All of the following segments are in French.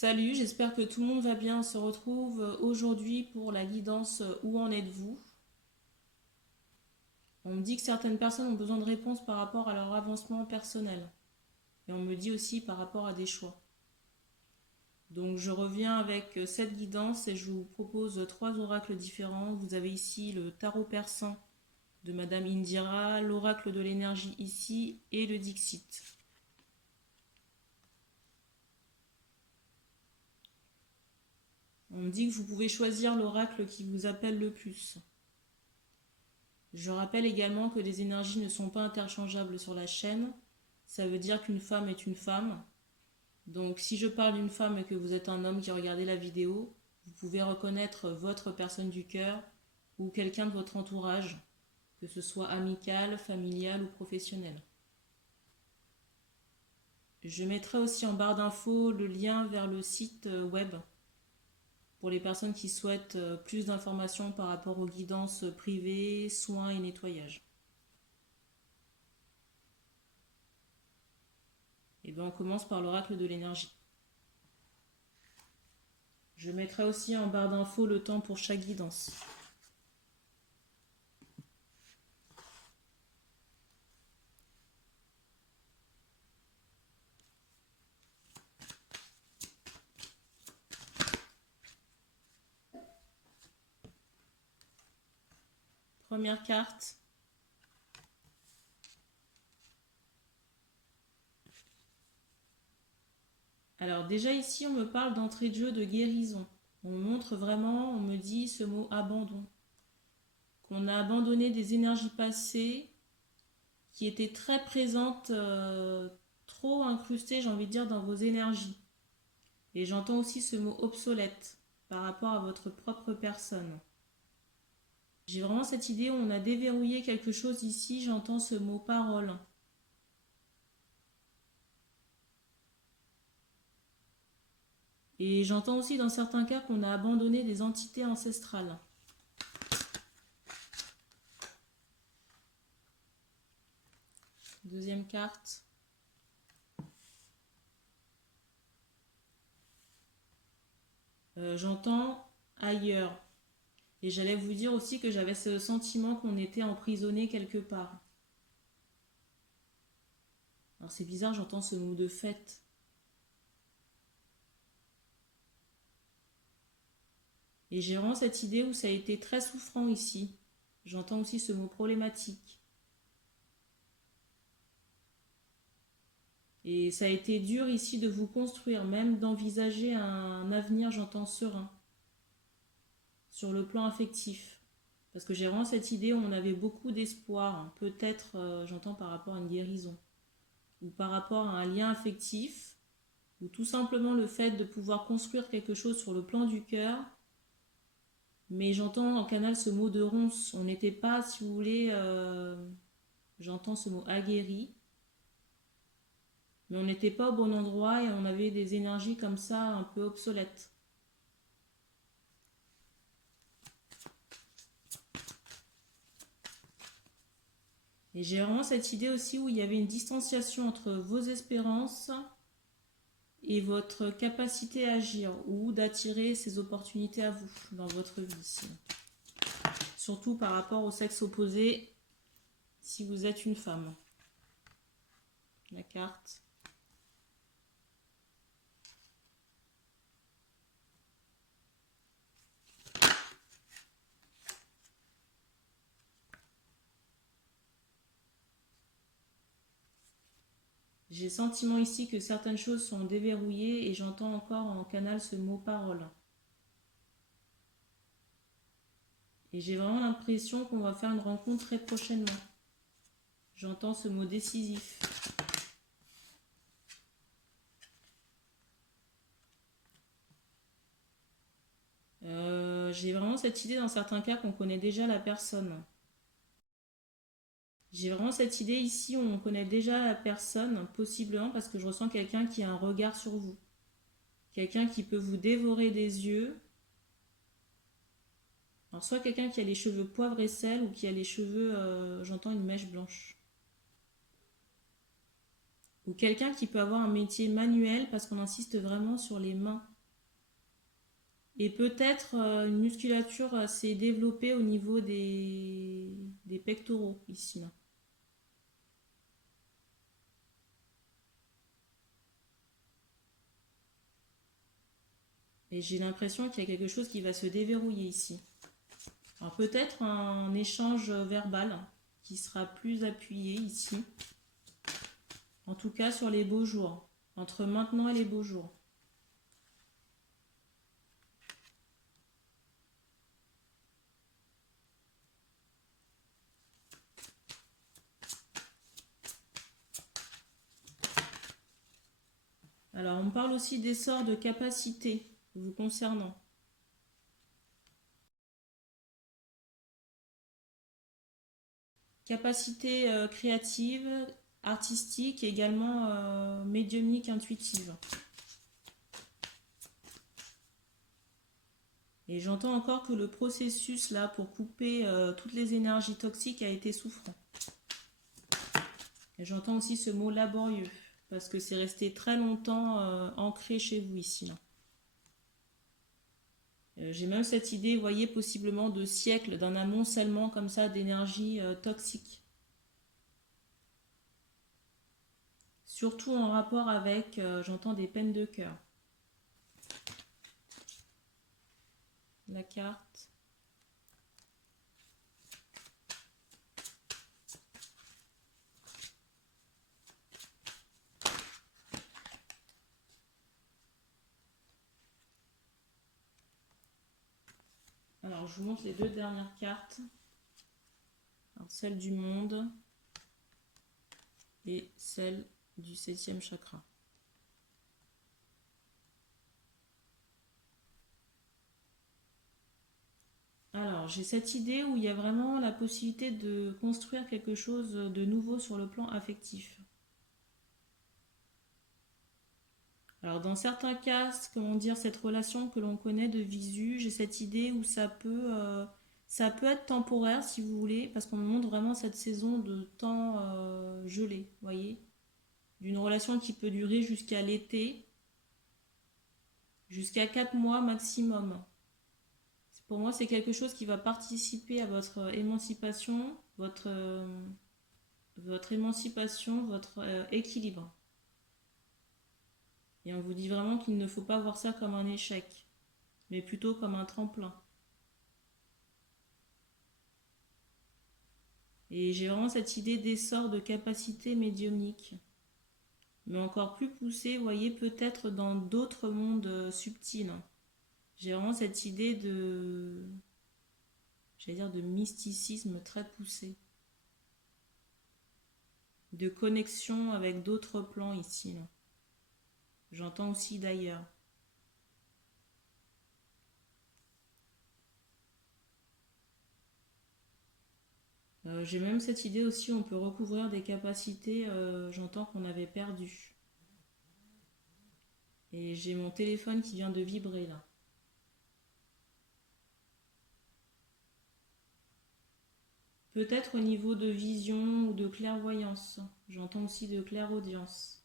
Salut, j'espère que tout le monde va bien. On se retrouve aujourd'hui pour la guidance Où en êtes-vous? On me dit que certaines personnes ont besoin de réponses par rapport à leur avancement personnel. Et on me dit aussi par rapport à des choix. Donc je reviens avec cette guidance et je vous propose trois oracles différents. Vous avez ici le tarot persan de Madame Indira, l'oracle de l'énergie ici et le Dixit. On me dit que vous pouvez choisir l'oracle qui vous appelle le plus. Je rappelle également que les énergies ne sont pas interchangeables sur la chaîne. Ça veut dire qu'une femme est une femme. Donc si je parle d'une femme et que vous êtes un homme qui regardez la vidéo, vous pouvez reconnaître votre personne du cœur ou quelqu'un de votre entourage, que ce soit amical, familial ou professionnel. Je mettrai aussi en barre d'infos le lien vers le site web pour les personnes qui souhaitent plus d'informations par rapport aux guidances privées, soins et nettoyage. Et bien on commence par l'oracle de l'énergie. Je mettrai aussi en barre d'infos le temps pour chaque guidance. Première carte. Alors déjà ici, on me parle d'entrée de jeu de guérison. On me montre vraiment, on me dit ce mot abandon. Qu'on a abandonné des énergies passées qui étaient très présentes, trop incrustées, j'ai envie de dire, dans vos énergies. Et j'entends aussi ce mot obsolète par rapport à votre propre personne. J'ai vraiment cette idée où on a déverrouillé quelque chose ici, j'entends ce mot parole. Et j'entends aussi dans certains cas qu'on a abandonné des entités ancestrales. Deuxième carte. J'entends ailleurs. Et j'allais vous dire aussi que j'avais ce sentiment qu'on était emprisonné quelque part. Alors c'est bizarre, j'entends ce mot de fête. Et j'ai vraiment cette idée où ça a été très souffrant ici. J'entends aussi ce mot problématique. Et ça a été dur ici de vous construire, même d'envisager un avenir, j'entends serein, sur le plan affectif. Parce que j'ai vraiment cette idée où on avait beaucoup d'espoir, peut-être, j'entends par rapport à une guérison, ou par rapport à un lien affectif, ou tout simplement le fait de pouvoir construire quelque chose sur le plan du cœur. Mais j'entends en canal ce mot de ronce. On n'était pas, si vous voulez, j'entends ce mot aguerri, mais on n'était pas au bon endroit et on avait des énergies comme ça un peu obsolètes. Et j'ai vraiment cette idée aussi où il y avait une distanciation entre vos espérances et votre capacité à agir ou d'attirer ces opportunités à vous dans votre vie ici. Surtout par rapport au sexe opposé si vous êtes une femme. La carte. J'ai le sentiment ici que certaines choses sont déverrouillées et j'entends encore en canal ce mot parole. Et j'ai vraiment l'impression qu'on va faire une rencontre très prochainement. J'entends ce mot décisif. J'ai vraiment cette idée dans certains cas qu'on connaît déjà la personne. J'ai vraiment cette idée ici où on connaît déjà la personne, possiblement parce que je ressens quelqu'un qui a un regard sur vous. Quelqu'un qui peut vous dévorer des yeux. Alors soit quelqu'un qui a les cheveux poivre et sel ou qui a les cheveux, j'entends une mèche blanche. Ou quelqu'un qui peut avoir un métier manuel parce qu'on insiste vraiment sur les mains. Et peut-être une musculature assez développée au niveau des pectoraux, ici, là. Et j'ai l'impression qu'il y a quelque chose qui va se déverrouiller ici. Alors peut-être un échange verbal qui sera plus appuyé ici. En tout cas sur les beaux jours. Entre maintenant et les beaux jours. Alors on parle aussi d'essor de capacité vous concernant. Capacité créative, artistique et également médiumnique, intuitive. Et j'entends encore que le processus là pour couper toutes les énergies toxiques a été souffrant. Et j'entends aussi ce mot laborieux parce que c'est resté très longtemps ancré chez vous ici, là. J'ai même cette idée, vous voyez, possiblement de siècles, d'un amoncellement comme ça d'énergie toxique. Surtout en rapport avec, j'entends des peines de cœur. La carte. Alors, je vous montre les deux dernières cartes. Alors, celle du monde et celle du 7e chakra. Alors, j'ai cette idée où il y a vraiment la possibilité de construire quelque chose de nouveau sur le plan affectif. Alors, dans certains cas, comment dire, cette relation que l'on connaît de visu, j'ai cette idée où ça peut être temporaire si vous voulez, parce qu'on me montre vraiment cette saison de temps gelé, vous voyez, d'une relation qui peut durer jusqu'à l'été, jusqu'à 4 mois maximum. Pour moi, c'est quelque chose qui va participer à votre émancipation, votre émancipation, votre équilibre. Et on vous dit vraiment qu'il ne faut pas voir ça comme un échec, mais plutôt comme un tremplin. Et j'ai vraiment cette idée d'essor de capacité médiumnique, mais encore plus poussée, vous voyez, peut-être dans d'autres mondes subtils. J'ai vraiment cette idée j'allais dire, de mysticisme très poussé, de connexion avec d'autres plans ici, là. J'entends aussi d'ailleurs. J'ai même cette idée aussi, on peut recouvrir des capacités, j'entends qu'on avait perdues. Et j'ai mon téléphone qui vient de vibrer là. Peut-être au niveau de vision ou de clairvoyance. J'entends aussi de clairaudience.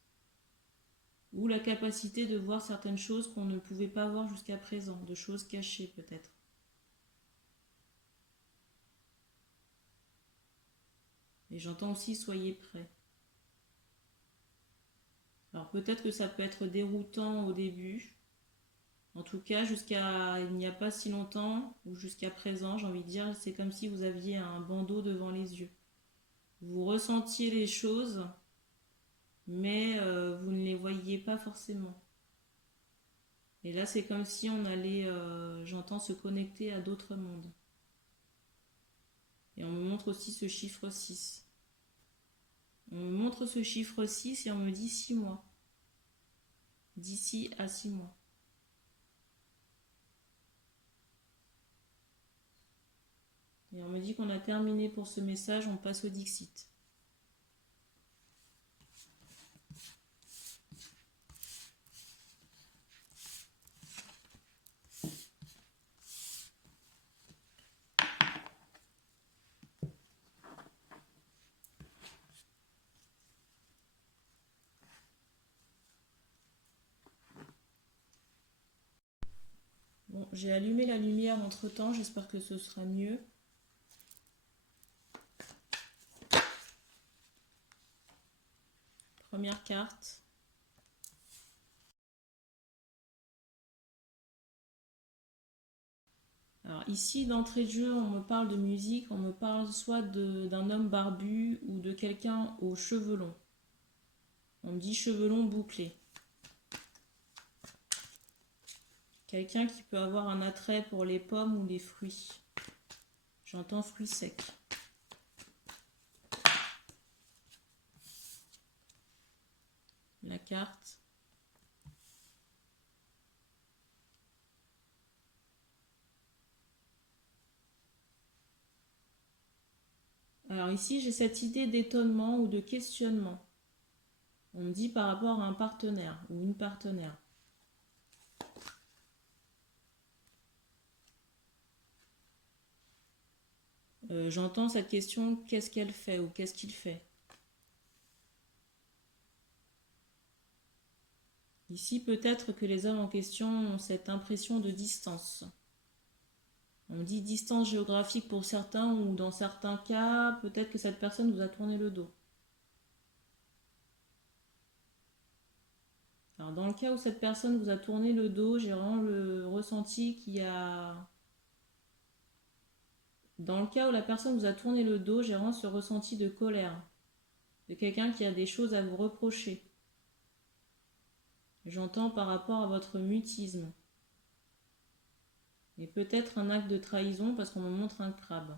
Ou la capacité de voir certaines choses qu'on ne pouvait pas voir jusqu'à présent, de choses cachées peut-être. Et j'entends aussi soyez prêts. Alors peut-être que ça peut être déroutant au début. En tout cas, jusqu'à il n'y a pas si longtemps, ou jusqu'à présent, j'ai envie de dire, c'est comme si vous aviez un bandeau devant les yeux. Vous ressentiez les choses, mais vous ne les voyiez pas forcément. Et là, c'est comme si on allait, j'entends, se connecter à d'autres mondes. Et on me montre aussi ce chiffre 6. On me montre ce chiffre 6 et on me dit 6 mois. D'ici à 6 mois. Et on me dit qu'on a terminé pour ce message, on passe au Dixit. j'ai allumé la lumière entre-temps, j'espère que ce sera mieux. Première carte. Alors ici, d'entrée de jeu, on me parle de musique, on me parle soit d'un homme barbu ou de quelqu'un aux cheveux longs. On me dit cheveux longs bouclés. Quelqu'un qui peut avoir un attrait pour les pommes ou les fruits. J'entends fruits secs. La carte. Alors ici, j'ai cette idée d'étonnement ou de questionnement. On me dit par rapport à un partenaire ou une partenaire. J'entends cette question, qu'est-ce qu'elle fait ou qu'est-ce qu'il fait? Ici, peut-être que les hommes en question ont cette impression de distance. On me dit distance géographique pour certains ou dans certains cas, peut-être que cette personne vous a tourné le dos. Alors dans le cas où cette personne vous a tourné le dos, j'ai vraiment le ressenti qu'il y a... Dans le cas où la personne vous a tourné le dos, j'ai vraiment ce ressenti de colère. De quelqu'un qui a des choses à vous reprocher. J'entends par rapport à votre mutisme. Et peut-être un acte de trahison parce qu'on me montre un crabe.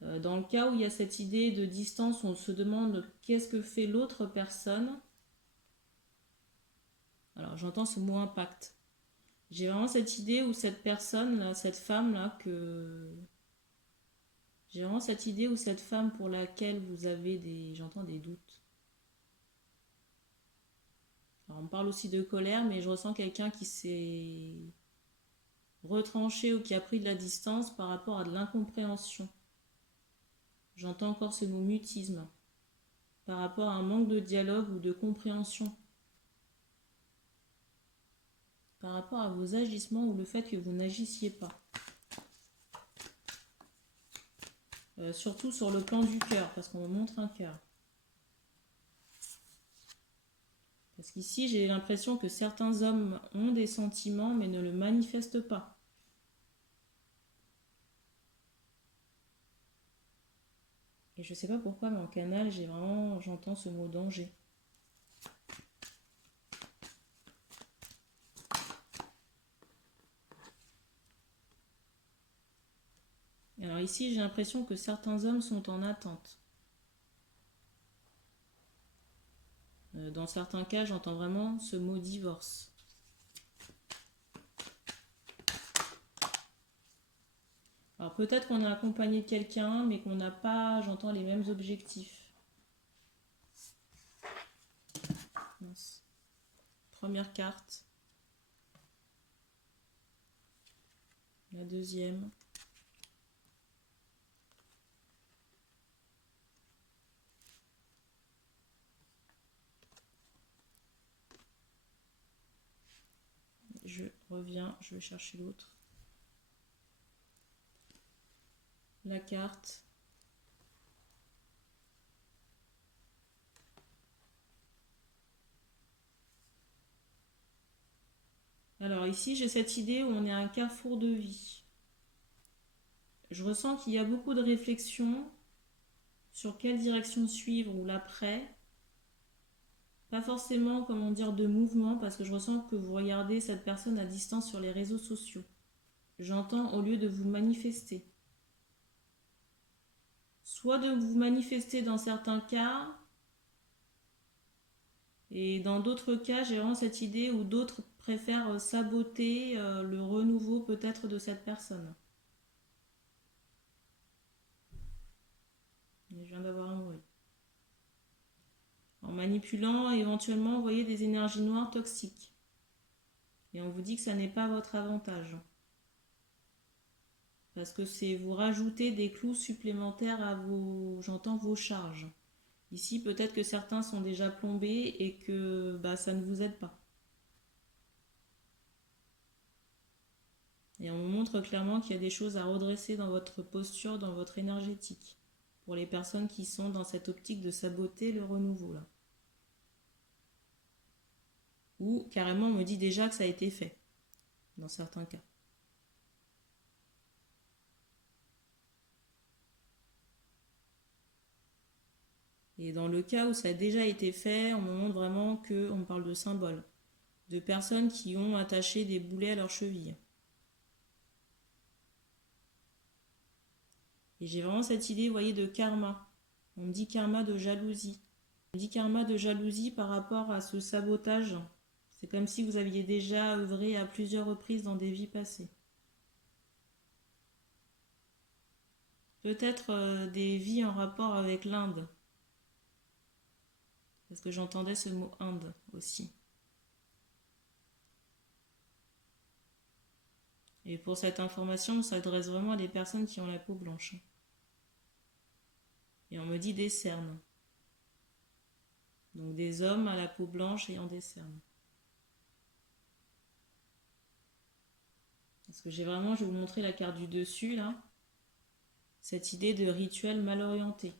Dans le cas où il y a cette idée de distance, on se demande qu'est-ce que fait l'autre personne. Alors j'entends ce mot impact. J'ai vraiment cette idée où cette personne, là, cette femme là, j'ai vraiment cette idée où cette femme pour laquelle vous avez j'entends des doutes. Alors on parle aussi de colère, mais je ressens quelqu'un qui s'est retranché ou qui a pris de la distance par rapport à de l'incompréhension. J'entends encore ce mot mutisme, par rapport à un manque de dialogue ou de compréhension, par rapport à vos agissements ou le fait que vous n'agissiez pas. Surtout sur le plan du cœur, parce qu'on me montre un cœur. Parce qu'ici, j'ai l'impression que certains hommes ont des sentiments, mais ne le manifestent pas. Et je sais pas pourquoi, mais en canal, j'entends ce mot danger. Alors ici, j'ai l'impression que certains hommes sont en attente. Dans certains cas, j'entends vraiment ce mot divorce. Alors peut-être qu'on est accompagné de quelqu'un, mais qu'on n'a pas, j'entends, les mêmes objectifs. Mince. Première carte. La deuxième. Je reviens, je vais chercher l'autre. La carte. Alors ici, j'ai cette idée où on est à un carrefour de vie. Je ressens qu'il y a beaucoup de réflexion sur quelle direction suivre ou l'après. Pas forcément, comment dire, de mouvement, parce que je ressens que vous regardez cette personne à distance sur les réseaux sociaux. J'entends au lieu de vous manifester. Soit de vous manifester dans certains cas, et dans d'autres cas, j'ai vraiment cette idée où d'autres préfèrent saboter le renouveau peut-être de cette personne. Je viens d'avoir un bruit. En manipulant éventuellement, vous voyez, des énergies noires toxiques. Et on vous dit que ça n'est pas votre avantage. Parce que c'est vous rajouter des clous supplémentaires à j'entends, vos charges. Ici, peut-être que certains sont déjà plombés et que ça ne vous aide pas. Et on vous montre clairement qu'il y a des choses à redresser dans votre posture, dans votre énergétique. Pour les personnes qui sont dans cette optique de saboter le renouveau là. Ou carrément on me dit déjà que ça a été fait, dans certains cas. Et dans le cas où ça a déjà été fait, on me montre vraiment qu'on parle de symboles, de personnes qui ont attaché des boulets à leurs chevilles. Et j'ai vraiment cette idée, vous voyez, de karma. On me dit karma de jalousie. On me dit karma de jalousie par rapport à ce sabotage. C'est comme si vous aviez déjà œuvré à plusieurs reprises dans des vies passées. Peut-être des vies en rapport avec l'Inde. Parce que j'entendais ce mot Inde aussi. Et pour cette information, on s'adresse vraiment à des personnes qui ont la peau blanche. Et on me dit des cernes. Donc des hommes à la peau blanche ayant des cernes. Parce que j'ai vraiment, je vais vous montrer la carte du dessus là. Cette idée de rituel mal orienté.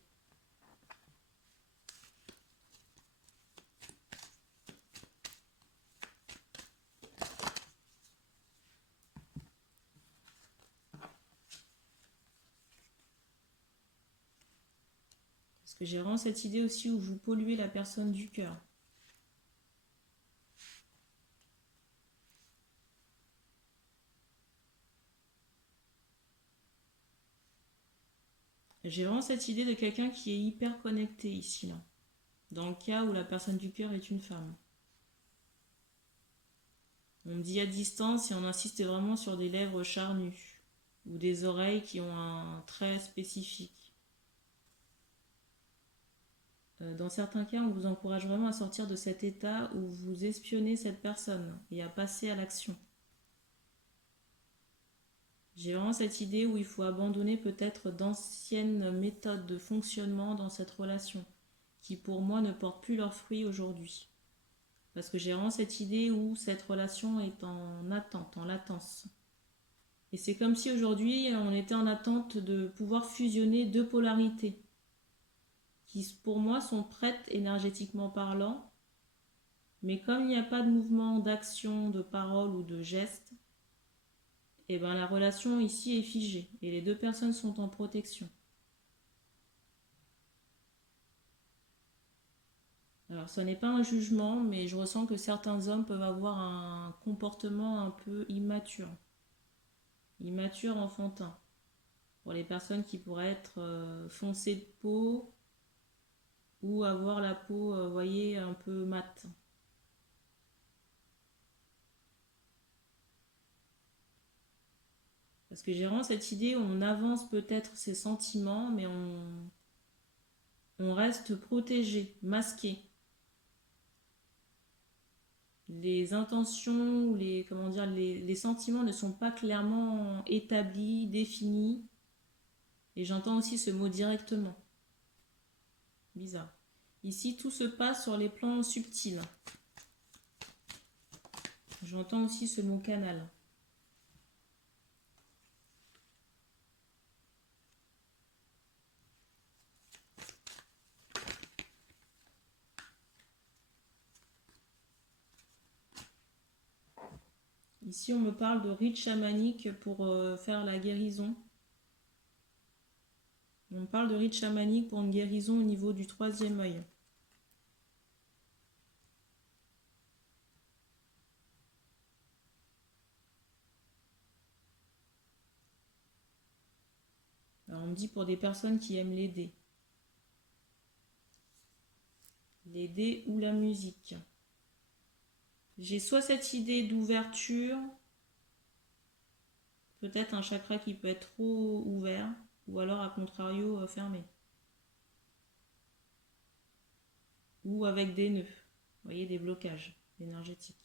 Parce que j'ai vraiment cette idée aussi où vous polluez la personne du cœur. J'ai vraiment cette idée de quelqu'un qui est hyper connecté ici, là. Dans le cas où la personne du cœur est une femme. On me dit à distance et on insiste vraiment sur des lèvres charnues ou des oreilles qui ont un trait spécifique. Dans certains cas, on vous encourage vraiment à sortir de cet état où vous espionnez cette personne et à passer à l'action. J'ai vraiment cette idée où il faut abandonner peut-être d'anciennes méthodes de fonctionnement dans cette relation, qui pour moi ne portent plus leurs fruits aujourd'hui. Parce que j'ai vraiment cette idée où cette relation est en attente, en latence. Et c'est comme si aujourd'hui on était en attente de pouvoir fusionner deux polarités, qui pour moi sont prêtes énergétiquement parlant, mais comme il n'y a pas de mouvement d'action, de parole ou de geste, et ben la relation ici est figée et les deux personnes sont en protection. Alors ce n'est pas un jugement, mais je ressens que certains hommes peuvent avoir un comportement un peu immature, immature enfantin. Pour les personnes qui pourraient être foncées de peau ou avoir la peau, vous voyez, un peu mate. Parce que j'ai vraiment cette idée où on avance peut-être ses sentiments, mais on reste protégé, masqué. Les intentions ou comment dire, les sentiments ne sont pas clairement établis, définis. Et j'entends aussi ce mot directement. Bizarre. Ici, tout se passe sur les plans subtils. J'entends aussi ce mot canal. Ici, on me parle de rite chamanique pour faire la guérison. On me parle de rite chamanique pour une guérison au niveau du troisième œil. Alors, on me dit pour des personnes qui aiment l'aider. L'aider ou la musique. J'ai soit cette idée d'ouverture, peut-être un chakra qui peut être trop ouvert, ou alors à contrario fermé. Ou avec des nœuds, vous voyez, des blocages énergétiques.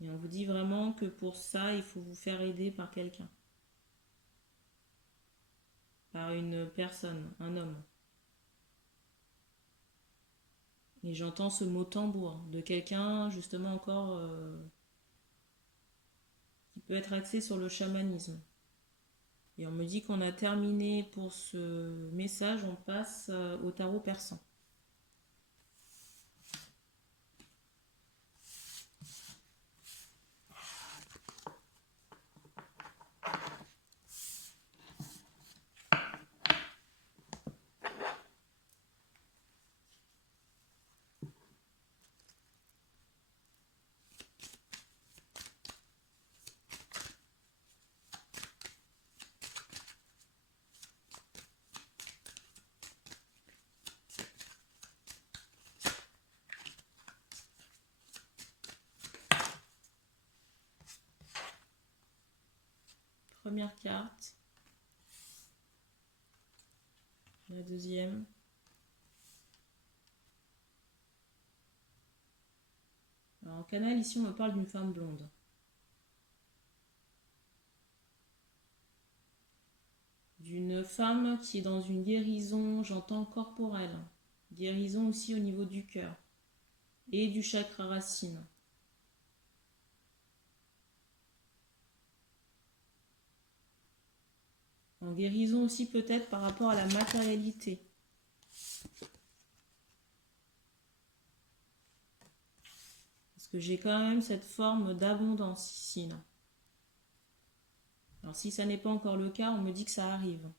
Et on vous dit vraiment que pour ça, il faut vous faire aider par quelqu'un. Par une personne, un homme. Et j'entends ce mot tambour de quelqu'un, justement encore peut être axé sur le chamanisme. Et on me dit qu'on a terminé pour ce message, on passe au tarot persan. Première carte. La deuxième. Alors, en canal, ici, on me parle d'une femme blonde. D'une femme qui est dans une guérison, j'entends corporelle. Guérison aussi au niveau du cœur et du chakra racine. En guérison aussi peut-être par rapport à la matérialité. Parce que j'ai quand même cette forme d'abondance ici. Là. Alors si ça n'est pas encore le cas, on me dit que ça arrive.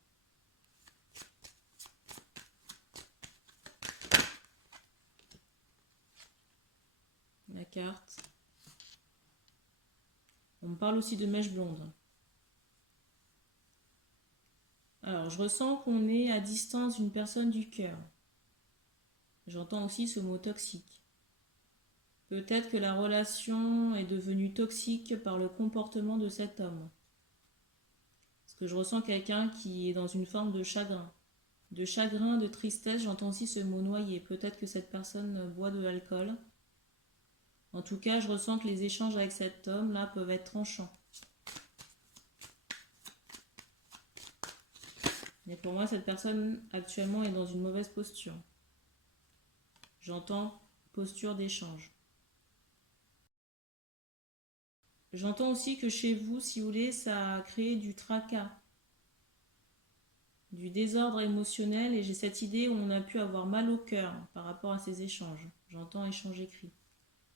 La carte. On me parle aussi de mèche blonde. Alors, je ressens qu'on est à distance d'une personne du cœur. J'entends aussi ce mot toxique. Peut-être que la relation est devenue toxique par le comportement de cet homme. Parce que je ressens quelqu'un qui est dans une forme de chagrin. De chagrin, de tristesse, j'entends aussi ce mot noyé. Peut-être que cette personne boit de l'alcool. En tout cas, je ressens que les échanges avec cet homme-là peuvent être tranchants. Mais pour moi, cette personne actuellement est dans une mauvaise posture. J'entends posture d'échange. J'entends aussi que chez vous, si vous voulez, ça a créé du tracas, du désordre émotionnel et j'ai cette idée où on a pu avoir mal au cœur par rapport à ces échanges. J'entends échange écrit.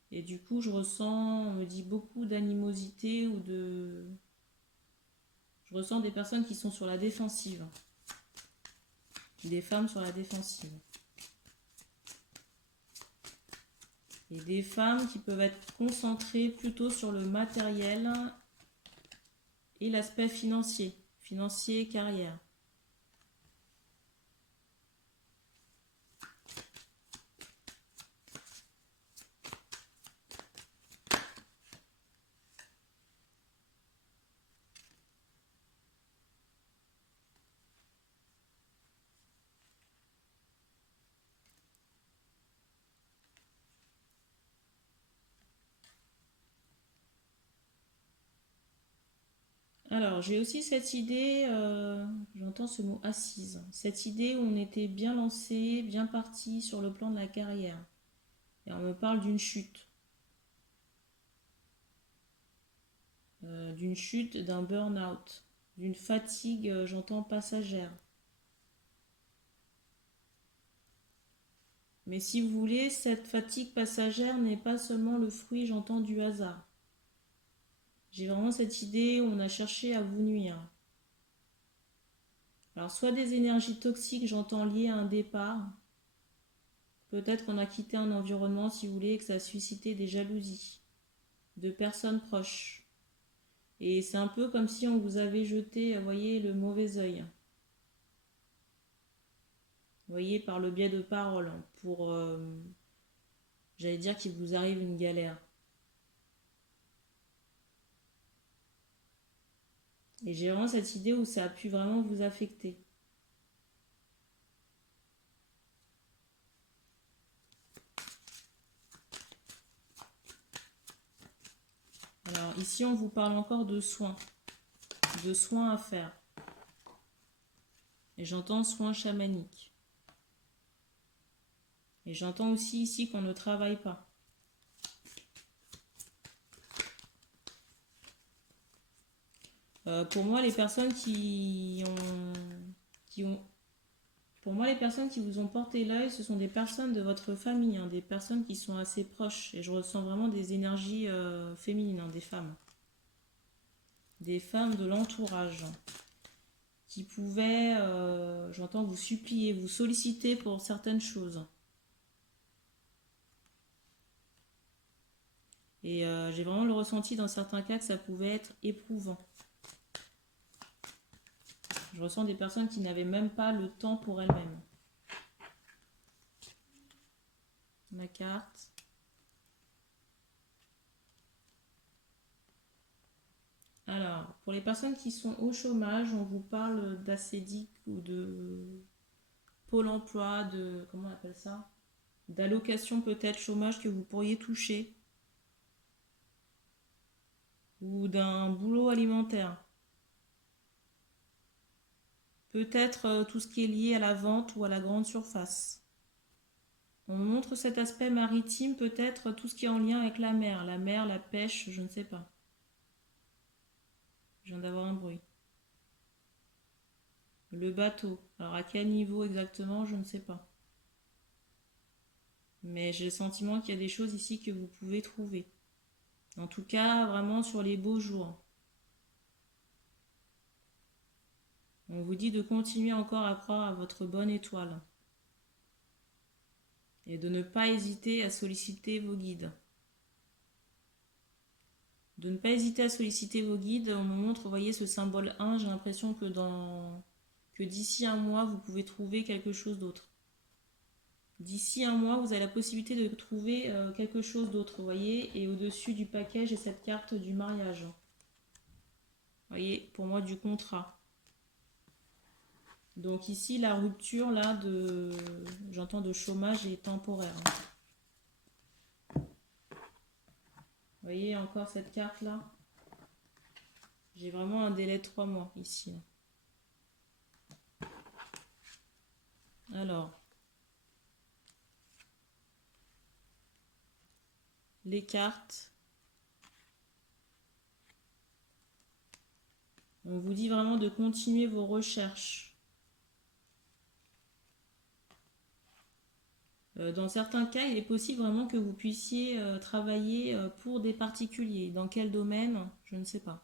Et du coup, je ressens, on me dit beaucoup d'animosité ou de... Je ressens des personnes qui sont sur la défensive. Des femmes sur la défensive. Et des femmes qui peuvent être concentrées plutôt sur le matériel et l'aspect financier. Financier, carrière. Alors, j'ai aussi cette idée, j'entends ce mot assise, cette idée où on était bien lancé, bien parti sur le plan de la carrière. Et on me parle d'une chute, d'un burn-out, d'une fatigue, j'entends passagère. Mais si vous voulez, cette fatigue passagère n'est pas seulement le fruit, j'entends, du hasard. J'ai vraiment cette idée où on a cherché à vous nuire. Alors, soit des énergies toxiques, j'entends, liées à un départ. Peut-être qu'on a quitté un environnement, si vous voulez, et que ça a suscité des jalousies de personnes proches. Et c'est un peu comme si on vous avait jeté, vous voyez, le mauvais œil. Vous voyez, par le biais de paroles, pour, j'allais dire qu'il vous arrive une galère. Et j'ai vraiment cette idée où ça a pu vraiment vous affecter. Alors ici, on vous parle encore de soins à faire. Et j'entends soins chamaniques. Et j'entends aussi ici qu'on ne travaille pas. Pour moi, les personnes qui ont, pour moi, les personnes qui vous ont porté l'œil, ce sont des personnes de votre famille, hein, des personnes qui sont assez proches. Et je ressens vraiment des énergies féminines, hein, des femmes de l'entourage qui pouvaient, j'entends, vous supplier, vous solliciter pour certaines choses. Et j'ai vraiment le ressenti dans certains cas que ça pouvait être éprouvant. Je ressens des personnes qui n'avaient même pas le temps pour elles-mêmes. Ma carte. Alors, pour les personnes qui sont au chômage, on vous parle d'ACEDIC ou de Pôle emploi, de, comment on appelle ça? D'allocation peut-être chômage que vous pourriez toucher. Ou d'un boulot alimentaire. Peut-être tout ce qui est lié à la vente ou à la grande surface. On montre cet aspect maritime, peut-être tout ce qui est en lien avec la mer, la pêche, je ne sais pas. Je viens d'avoir un bruit. Le bateau. Alors à quel niveau exactement, je ne sais pas. Mais j'ai le sentiment qu'il y a des choses ici que vous pouvez trouver. En tout cas, vraiment sur les beaux jours. On vous dit de continuer encore à croire à votre bonne étoile. Et de ne pas hésiter à solliciter vos guides. De ne pas hésiter à solliciter vos guides. On me montre, vous voyez, ce symbole 1, j'ai l'impression que d'ici un mois, vous pouvez trouver quelque chose d'autre. D'ici un mois, vous avez la possibilité de trouver quelque chose d'autre, vous voyez. Et au-dessus du paquet, j'ai cette carte du mariage. Vous voyez, pour moi, du contrat. Donc ici, la rupture, là, j'entends de chômage est temporaire. Vous voyez, encore cette carte-là. J'ai vraiment un délai de 3 mois ici. Alors, les cartes. On vous dit vraiment de continuer vos recherches. Dans certains cas, il est possible vraiment que vous puissiez travailler pour des particuliers. Dans quel domaine? Je ne sais pas.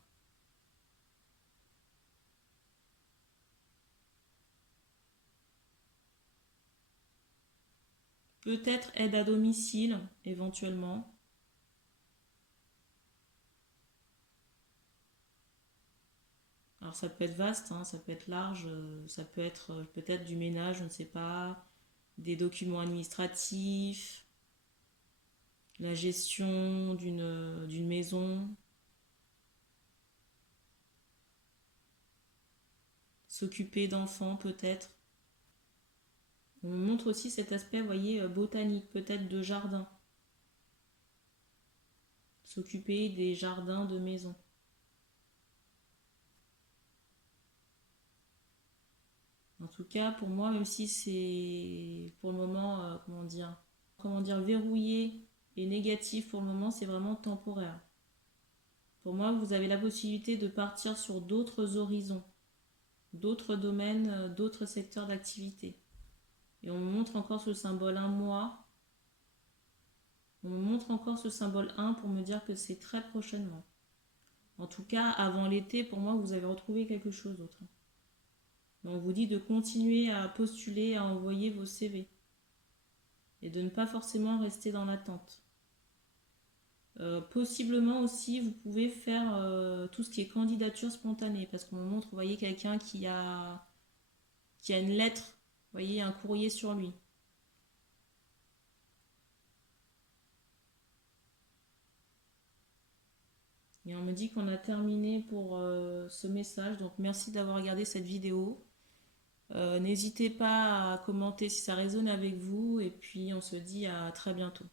Peut-être aide à domicile, éventuellement. Alors ça peut être vaste, hein, ça peut être large, ça peut être peut-être du ménage, je ne sais pas, des documents administratifs, la gestion d'une maison, s'occuper d'enfants peut-être. On me montre aussi cet aspect, vous voyez, botanique, peut-être de jardin. S'occuper des jardins de maison. En tout cas, pour moi, même si c'est pour le moment, comment dire, verrouillé et négatif pour le moment, c'est vraiment temporaire. Pour moi, vous avez la possibilité de partir sur d'autres horizons, d'autres domaines, d'autres secteurs d'activité. Et on me montre encore ce symbole 1 mois. On me montre encore ce symbole 1 pour me dire que c'est très prochainement. En tout cas, avant l'été, pour moi, vous avez retrouvé quelque chose d'autre. On vous dit de continuer à postuler, à envoyer vos CV. Et de ne pas forcément rester dans l'attente. Possiblement aussi, vous pouvez faire tout ce qui est candidature spontanée. Parce qu'on me montre, vous voyez, quelqu'un qui a une lettre, vous voyez, un courrier sur lui. Et on me dit qu'on a terminé pour ce message. Donc merci d'avoir regardé cette vidéo. N'hésitez pas à commenter si ça résonne avec vous. Et puis on se dit à très bientôt.